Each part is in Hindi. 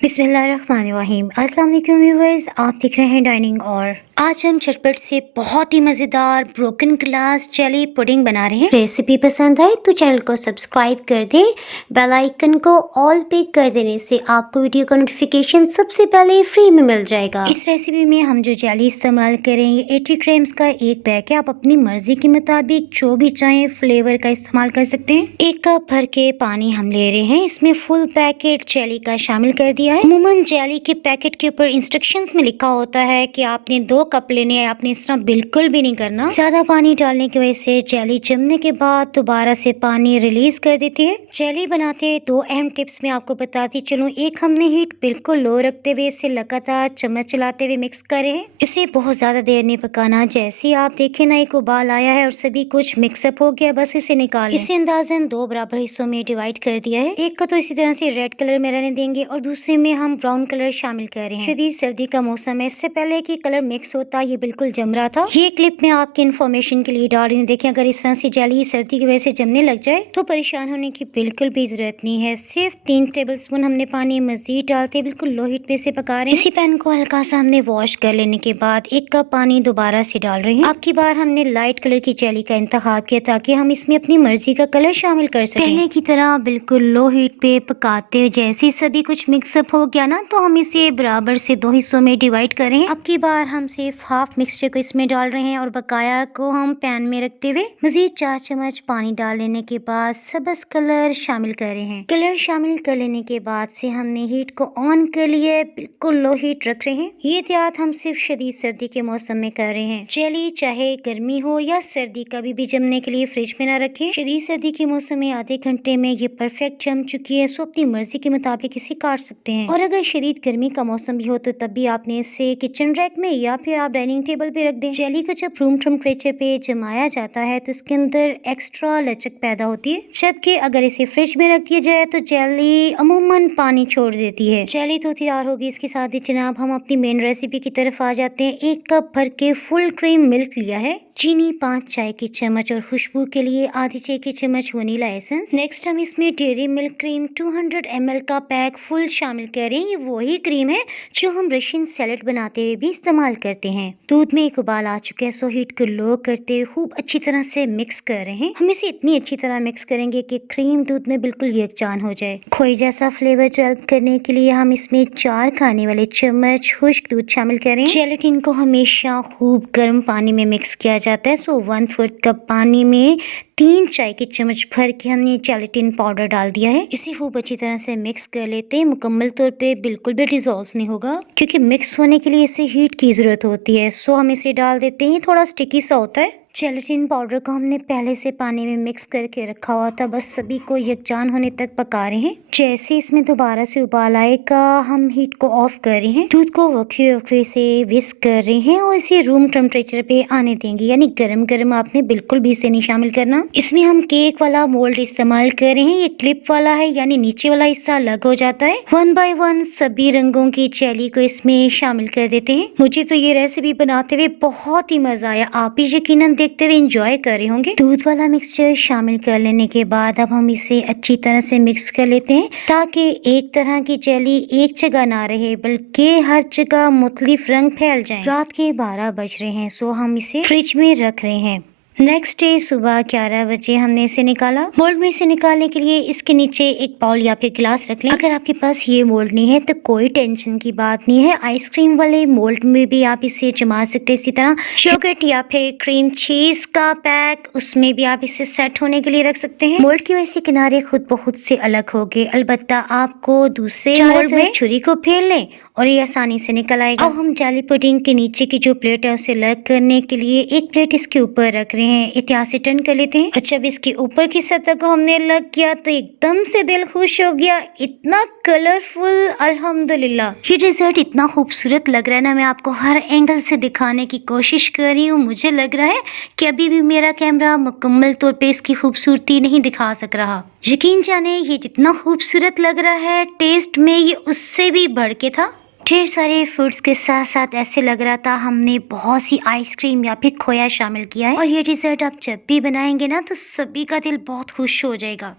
बिस्मिल्लाहिर्रहमानिर्रहीम। अस्सलाम वालेकुम व्यूअर्स, आप देख रहे हैं डाइनिंग। और आज हम झटपट से बहुत ही मज़ेदार ब्रोकन ग्लास जेली पुडिंग बना रहे हैं। रेसिपी पसंद आए तो चैनल को सब्सक्राइब कर दें। बेल आइकन को ऑल पे कर देने से आपको वीडियो का नोटिफिकेशन सबसे पहले फ्री में मिल जाएगा। इस रेसिपी में हम जो जेली इस्तेमाल करेंगे 80 ग्राम्स का एक पैक है। आप अपनी मर्जी के मुताबिक जो भी चाहें फ्लेवर का इस्तेमाल कर सकते हैं। 1 कप भर के पानी हम ले रहे हैं। इसमें फुल पैकेट जेली का शामिल कर दिया है। अमूमन जेली के पैकेट के ऊपर इंस्ट्रक्शंस में लिखा होता है कि आपने 2 कप लेने हैं। आपने इस तरह बिल्कुल भी नहीं करना। ज्यादा पानी डालने की वजह से जेली जमने के बाद दोबारा से पानी रिलीज कर देती है। जेली बनाते 2 अहम टिप्स में आपको बताती चलूं। एक, हमने हीट बिल्कुल लो रखते हुए इसे लगातार चम्मच चलाते हुए मिक्स करें। इसे बहुत ज्यादा देर नहीं पकाना। जैसे आप देखें ना, एक उबाल आया है और सभी कुछ मिक्सअप हो गया, बस इसे निकाल। इसे अंदाजन 2 बराबर हिस्सों में डिवाइड कर दिया है। एक को तो इसी तरह से रेड कलर में रहने देंगे और दूसरे में हम ब्राउन कलर शामिल कर रहे हैं। शदीद सर्दी का मौसम है, इससे पहले कि कलर मिक्स होता ये बिल्कुल जम रहा था। ये क्लिप में आपके इन्फॉर्मेशन के लिए डाल रही हूँ। देखें, अगर इस तरह से जेली सर्दी की वजह से जमने लग जाए तो परेशान होने की बिल्कुल भी जरूरत नहीं है। सिर्फ 3 टेबलस्पून हमने पानी मजीद डालते बिल्कुल लो हीट पे से पका रहे हैं। इसी पैन को हल्का सा हमने वॉश कर लेने के बाद 1 कप पानी दोबारा से डाल रहे हैं। अब की बार हमने लाइट कलर की जेली का इंतखाब किया ताकि हम इसमें अपनी मर्जी का कलर शामिल कर सकें। पहले की तरह बिल्कुल लो हीट पे पकाते हुए जैसे सभी कुछ मिक्सअप हो गया ना, तो हम इसे बराबर से 2 हिस्सों में डिवाइड करें। अब की बार हम सिर्फ हाफ मिक्सचर को इसमें डाल रहे हैं और बकाया को हम पैन में रखते हुए मजीद 4 चम्मच पानी डाल लेने के बाद सब्ज कलर शामिल कर रहे हैं। कलर शामिल कर लेने के बाद से हमने हीट को ऑन कर लिया, बिल्कुल लो हीट रख रहे हैं। ये एहतियात हम सिर्फ शदीद सर्दी के मौसम में कर रहे हैं। जेली चाहे गर्मी हो या सर्दी, कभी भी जमने के लिए फ्रिज में न रखें। शदीद सर्दी के मौसम में आधे घंटे में ये परफेक्ट जम चुकी है, सो अपनी मर्जी के मुताबिक इसे काट सकते हैं। और अगर शदीद गर्मी का मौसम भी हो तो तब भी आपने इसे किचन रैक में या फिर आप डाइनिंग टेबल पे रख दें। जेली को जब रूम टेम्परेचर पे जमाया जाता है तो इसके अंदर एक्स्ट्रा लचक पैदा होती है, जबकि अगर इसे फ्रिज में रख दिया जाए तो जेली अमूमन पानी छोड़ देती है। जेली तो तैयार होगी। इसके साथ ही जनाब हम अपनी मेन रेसिपी की तरफ आ जाते हैं। 1 कप भर के फुल क्रीम मिल्क लिया है, चीनी 5 चाय की चम्मच और खुशबू के लिए आधी चाय की चम्मच वनीला एसेंस। नेक्स्ट हम इसमें डेयरी मिल्क क्रीम 200 ml का पैक फुल शामिल करें। ये वही क्रीम है जो हम रशियन सैलेड बनाते हुए भी इस्तेमाल करते हैं। दूध में एक उबाल आ चुका है, सो हीट को लो करते हुए खूब अच्छी तरह से मिक्स कर रहे हैं। हम इसे इतनी अच्छी तरह मिक्स करेंगे कि क्रीम दूध में बिल्कुल यकजान हो जाए। खोए जैसा फ्लेवर डेवलप करने के लिए हम इसमें 4 खाने वाले चम्मच खुश्क दूध शामिल करें। जेलेटिन को हमेशा खूब गर्म पानी में मिक्स किया जाता है, सो 1/4 कप पानी में 3 चाय की चम्मच भर के हमने जेलेटिन पाउडर डाल दिया है। इसे खूब अच्छी तरह से मिक्स कर लेते हैं। मुकम्मल तौर पे बिल्कुल भी डिसॉल्व नहीं होगा क्योंकि मिक्स होने के लिए इसे हीट की जरूरत होती है, सो हम इसे डाल देते हैं। थोड़ा स्टिकी सा होता है। जेलेटिन पाउडर को हमने पहले से पानी में मिक्स करके रखा हुआ था, बस सभी को यकजान होने तक पका रहे हैं। जैसे इसमें दोबारा से उबाल आएगा हम हीट को ऑफ कर रहे हैं। दूध को वक्फे वक्फे से विस्क कर रहे हैं और इसे रूम टेम्परेचर पे आने देंगे, यानी गरम गरम आपने बिल्कुल भी इसे नहीं शामिल करना। इसमें हम केक वाला मोल्ड इस्तेमाल कर रहे हैं। ये क्लिप वाला है, यानी नीचे वाला हिस्सा अलग हो जाता है। 1 बाय 1 सभी रंगों की जेली को इसमें शामिल कर देते हैं। मुझे तो ये रेसिपी बनाते हुए बहुत ही मजा आया। आप भी यकीनन देखते हुए एंजॉय कर रहे होंगे। दूध वाला मिक्सचर शामिल कर लेने के बाद अब हम इसे अच्छी तरह से मिक्स कर लेते हैं ताकि एक तरह की जेली एक जगह ना रहे बल्कि हर जगह मुख्तलिफ रंग फैल जाएं। रात के 12 बज रहे हैं, सो हम इसे फ्रिज में रख रहे हैं। नेक्स्ट डे सुबह 11 बजे हमने इसे निकाला। मोल्ड में इसे निकालने के लिए इसके नीचे एक बाउल या फिर गिलास रख लें। अगर आपके पास ये मोल्ड नहीं है तो कोई टेंशन की बात नहीं है। आइसक्रीम वाले मोल्ड में भी आप इसे जमा सकते हैं। इसी तरह योगर्ट या फिर क्रीम चीज का पैक, उसमें भी आप इसे सेट होने के लिए रख सकते हैं। मोल्ड की वजह से किनारे खुद बहुत से अलग हो गए। अलबत्ता आपको दूसरे मोल्ड में छुरी को फेर लें और ये आसानी से निकल आएगा। अब हम जेली पुडिंग के नीचे की जो प्लेट है उसे अलग करने के लिए एक प्लेट इसके ऊपर रख रहे हैं। एहतियात से टर्न कर लेते हैं। अच्छा, अब इसके ऊपर की सतह को हमने अलग किया तो एकदम से दिल खुश हो गया। इतना कलरफुल, अल्हम्दुलिल्लाह। ये डिजर्ट इतना खूबसूरत लग रहा है ना, मैं आपको हर एंगल से दिखाने की कोशिश कर रही हूँ। मुझे लग रहा है कि अभी भी मेरा कैमरा मुकम्मल तौर पे इसकी खूबसूरती नहीं दिखा सक रहा। यकीन जाने ये जितना खूबसूरत लग रहा है, टेस्ट में ये उससे भी बढ़ के था। ढेर सारे फ्रूट्स के साथ साथ ऐसे लग रहा था हमने बहुत सी आइसक्रीम या फिर खोया शामिल किया है। और ये डिजर्ट आप जब भी बनाएंगे ना तो सभी का दिल बहुत खुश हो जाएगा।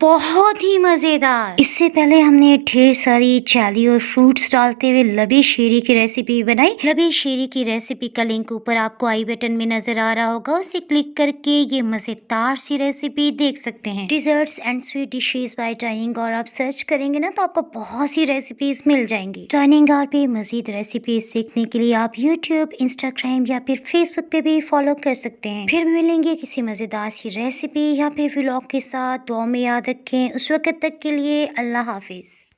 बहुत ही मजेदार। इससे पहले हमने ढेर सारी चैली और फ्रूट्स डालते हुए लबी शीरी की रेसिपी बनाई। लबी शीरी की रेसिपी का लिंक ऊपर आपको आई बटन में नजर आ रहा होगा, उसे क्लिक करके ये मजेदार सी रेसिपी देख सकते हैं। Desserts and sweet dishes by dining और आप सर्च करेंगे ना तो आपको बहुत सी रेसिपीज मिल जाएंगी। डाइनिंग और पे मजीद रेसिपीज देखने के लिए आप यूट्यूब, इंस्टाग्राम या फिर फेसबुक पे भी फॉलो कर सकते हैं। फिर मिलेंगे किसी मजेदार सी रेसिपी या फिर व्लॉग के साथ। दुआ में याद रखें। उस वक्त तक के लिए अल्लाह हाफिज।